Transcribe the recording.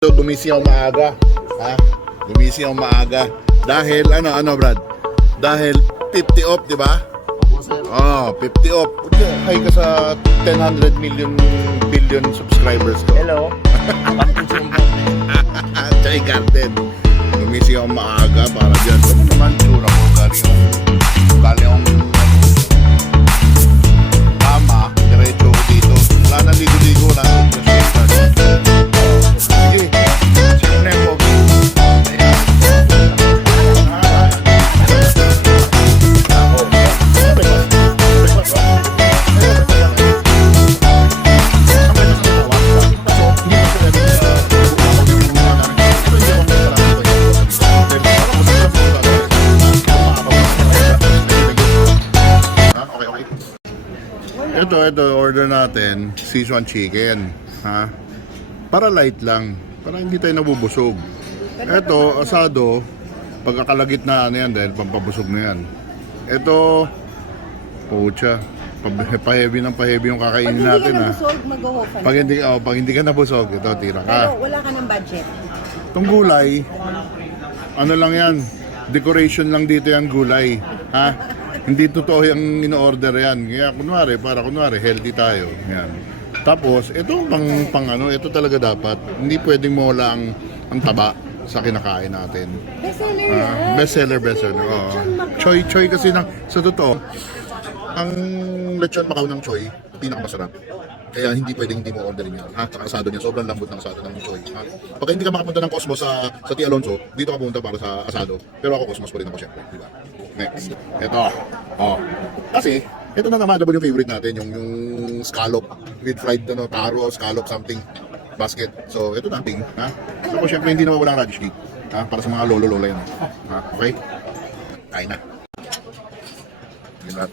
So, gumising ako maaga. Ha? Gumising ako maaga. Dahil, Brad? Dahil 50 off, di ba? Oh, 50 off. Hay ka sa 1000 million billion subscribers ko. Hello. Chay Garden. Gumising ako maaga para dyan. Ano naman, tsura ko. Galing akong tama. Diretso ko dito. Wala na ligo-ligo. Wala na sige. Sige na yung pogi. Ito, order natin, Sichuan chicken, ha? Para light lang, para hindi tayo nabubusog. Ito, asado, pagkakalagitnaan na yan dahil pampabusog na yan. Ito, pucha, pa-heavy yung kakainin natin, ha? Pag hindi ka nabusog, ito, tira ka. Pero wala ka ng budget. Itong gulay, ano lang yan, decoration lang dito yung gulay, ha? Hindi totoo yung in-order yan. Kaya kunwari healthy tayo. Yan. Tapos, ito ito talaga dapat. Hindi pwedeng mawala ang taba sa kinakain natin. Bestseller yan. Bestseller. Choy kasi sa totoo, ang lechon Macau ng Choy, pinakamasarap. Kaya hindi pwedeng hindi mo orderin yan. Ha? Saka asado niya, sobrang lambot ng asado ng Choy. Ha? Pagka hindi ka makapunta ng Cosmos sa T. Alonso, dito ka pumunta para sa asado. Pero ako Cosmos pa rin ako syempre. Diba? Next. Ito. Kasi, ito na naman double yung favorite natin, yung scallop with fried taro, scallop something basket. So, ito na ting, ha? Ako syempre hindi naman walang radish cake. Ha? Para sa mga lolo-lola yan. Ha? Okay? Kain na. Diba?